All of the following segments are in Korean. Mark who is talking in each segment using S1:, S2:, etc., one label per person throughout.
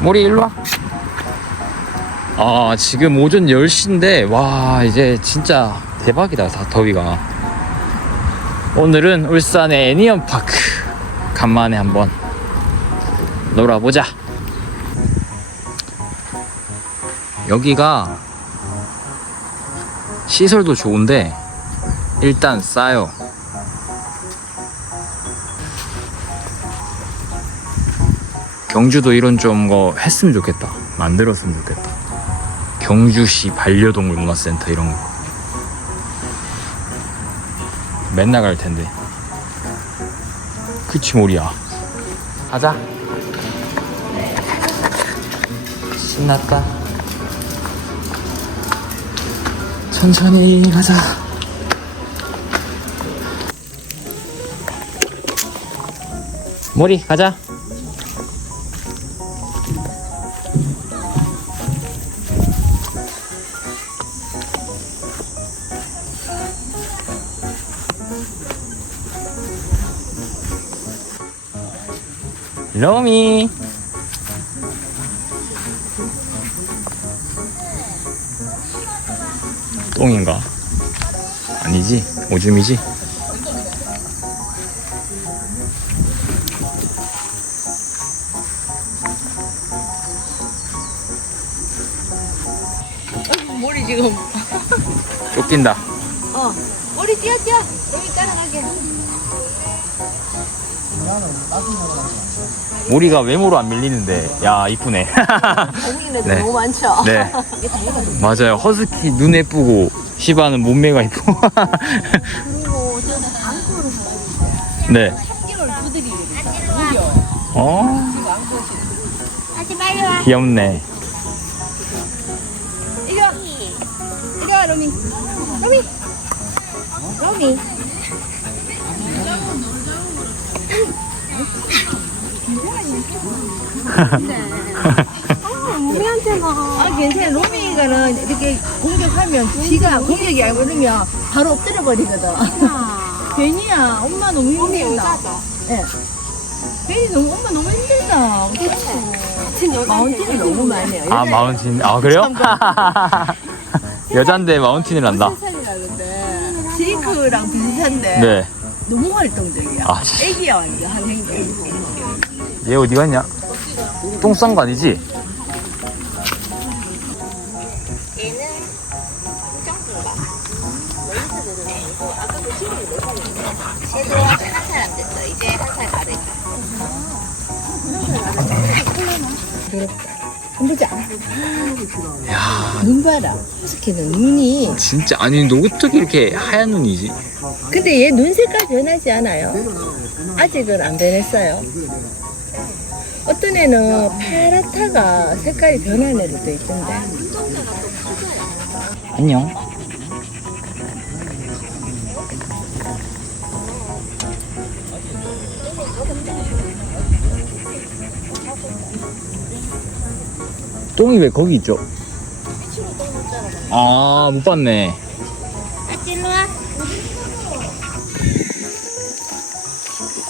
S1: 모리 일로 와. 아 지금 오전 10시인데 와 이제 진짜 대박이다 다 더위가. 오늘은 울산의 애니언 파크 간만에 한번 놀아보자. 여기가 시설도 좋은데 일단 싸요. 경주도 이런 좀 거 했으면 좋겠다. 만들었으면 좋겠다. 경주시 반려동물 문화센터 이런 거. 맨날 갈 텐데. 그치 모리야. 가자. 신났다. 천천히 가자. 모리 가자. 로미. 똥인가? 아니지? 오줌이지?
S2: 머리 지금.
S1: 쫓긴다.
S2: 어. 머리 뛰어 뛰어. 여기 따라가게
S1: 우리가 외모로 안 밀리는데. 야 이쁘네.
S2: 잘생긴 애들
S1: 네.
S2: 너무 많죠?
S1: 네.
S2: 이게 다리가 좀
S1: 맞아요. 허스키 눈 예쁘고 시바는 몸매가 이쁘고.
S2: 그리고 저는 사가지고
S1: 네
S2: 3개월 두들이 무려
S1: 어?
S2: 지금 앙코.
S1: 귀엽네.
S2: 이리 와 이리 와 로미. 로미. 로미 아 괜찮아 로미가는 이렇게 공격하면 지가 공격이 알고 그러면 바로 엎드려 버리거든. 괜히야 엄마 너무 힘들다. 예. 괜히 너무 엄마 너무 힘들다. 어떡해. 마운틴을 너무 많이 해요
S1: 아 마운틴. 아 그래요? 여잔데 마운틴을 한다?
S2: 살이라는데. 지리크랑 비슷한데
S1: 네.
S2: 너무 활동적이야.
S1: 아, 진짜.
S2: 애기야 완전. 한 행동
S1: 얘 어디 갔냐? 똥 싼 거 아니지?
S3: 얘는 정도가 멀리서 들으네. 이거 아까도 친구를 몇 살인데. 쟤도 아직 한살안 됐어. 이제 한 살 다 됐다.
S2: 한번 보자 눈 봐라 스키는 눈이
S1: 진짜 아니 너 어떻게 이렇게 하얀 눈이지?
S2: 근데 얘 눈 색깔 변하지 않아요 아직은 안 변했어요 어떤 애는 파랗다가 색깔이 변한 애들도 있던데
S1: 안녕 똥이 왜 거기 있죠? 아, 못 봤네.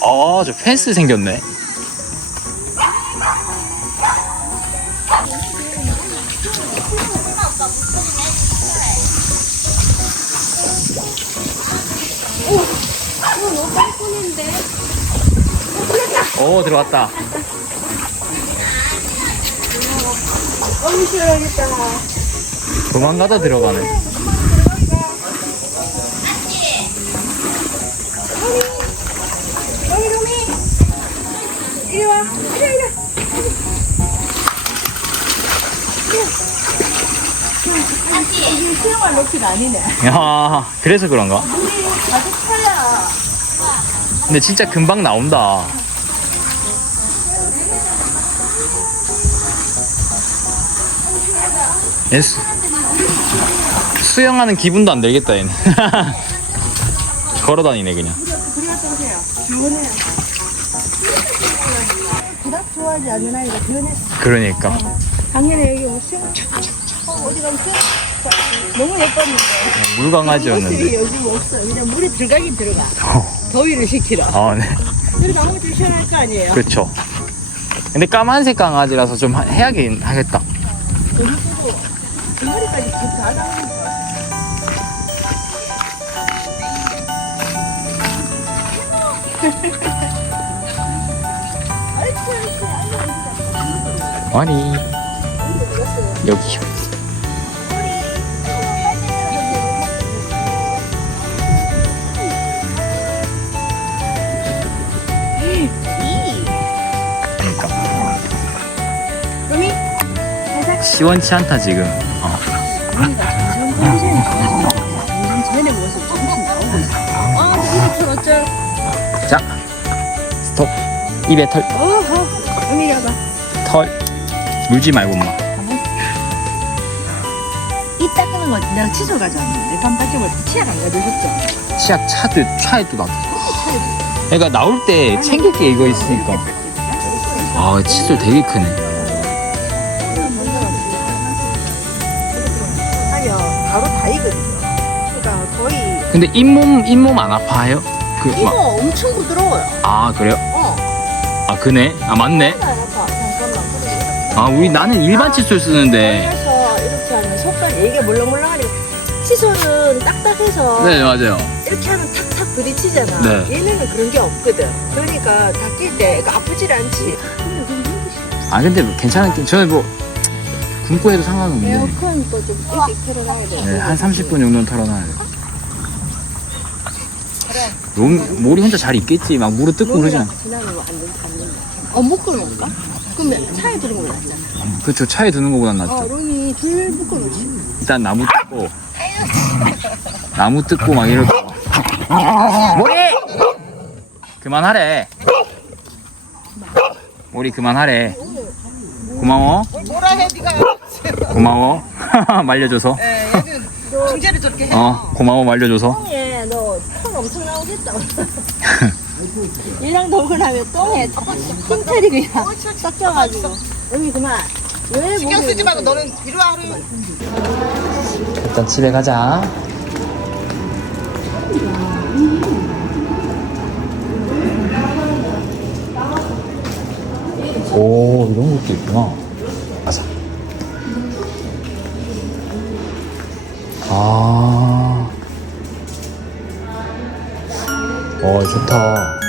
S1: 아, 저 펜스 생겼네. 오, 들어왔다.
S2: 어이 시원하겠다
S1: 도망가다 들어가네.
S2: 아니네
S1: 야, 그래서 그런가?
S2: 물이 차야
S1: 근데 진짜 금방 나온다. 얘 수, 수영하는 기분도 안 들겠다 얘는. 걸어다니네 그냥.
S2: 좋아하지 않는 아이가 변했어
S1: 그러니까
S2: 작년에 여기 오면 수영 촥촥촥 어디 가면 너무 예뻤는데
S1: 물 강아지였는데.
S2: 모습이 요즘 없어요 그냥 물에 들어가긴 들어가 더위를 식히라
S1: 아 네.
S2: 들어가면 좀 시원할 거 아니에요
S1: 그렇죠. 근데 까만색 강아지라서 좀 하- 해야긴 하겠다.
S2: 그 머리까지 다 나오는 거
S1: 아니 여기요. 시원치 않다 지금. 어. 자 스톱. 입에 털 털. 물지 말고 엄마.
S2: 이 닦는 거 내가 칫솔 가져왔는데 밤 닦여볼 때 치약 안 가져줬죠
S1: 치약 차도 차에 또 놔둬. 그러니까 나올 때 챙길 게 이거 있으니까. 아 칫솔 되게 크네. 근데 잇몸 잇몸 안 아파요? 그
S2: 이거
S1: 막.
S2: 엄청 부드러워요
S1: 아 그래요?
S2: 어
S1: 아 그네? 아 맞네.
S2: 하나 잠깐만 그래.
S1: 아 우리 나는 일반 칫솔 쓰는데.
S2: 그래서 이렇게 하면 속까지 이게 물렁물렁하니까 칫솔은 딱딱해서
S1: 네 맞아요.
S2: 이렇게 하면 탁탁 부딪히잖아
S1: 네.
S2: 얘네는 그런 게 없거든 그러니까 닦일 때 이거 아프질 않지
S1: 아 근데 뭐 괜찮았긴 저는 뭐 굶고 해도 상관없는데
S2: 에어컨 거좀 일찍 틀어놔야 돼
S1: 네, 한 30분 정도는 털어놔야 돼 롬, 몰이 혼자 잘 있겠지. 막 무릎 뜯고 그러지 않아.
S2: 지나면 안 된다 안 된다 어 묶어놓을까? 그러면 차에 두는 거 낫잖아.
S1: 그쵸 차에 두는 거보단
S2: 어
S1: 낫죠.
S2: 롱이 줄 묶어놓지.
S1: 일단 나무 뜯고. 나무 뜯고 막 이러고. 몰이 그만하래. 몰이 그만하래. 고마워.
S4: 뭐라 해 네가.
S1: 고마워. 말려줘서.
S4: 예, 얘는 중재를 저렇게 해.
S1: 어 고마워. 말려줘서
S2: 너털 엄청 나오겠다. 일랑 돌고 나면 똥에 흰털이 그냥 섞여가지고. 여기 그만. 왜
S4: 신경 쓰지 말고 너는 이리 와 하루.
S1: 일단 집에 가자. 오 이런 것도 있구나. 가자. 아 어, 좋다.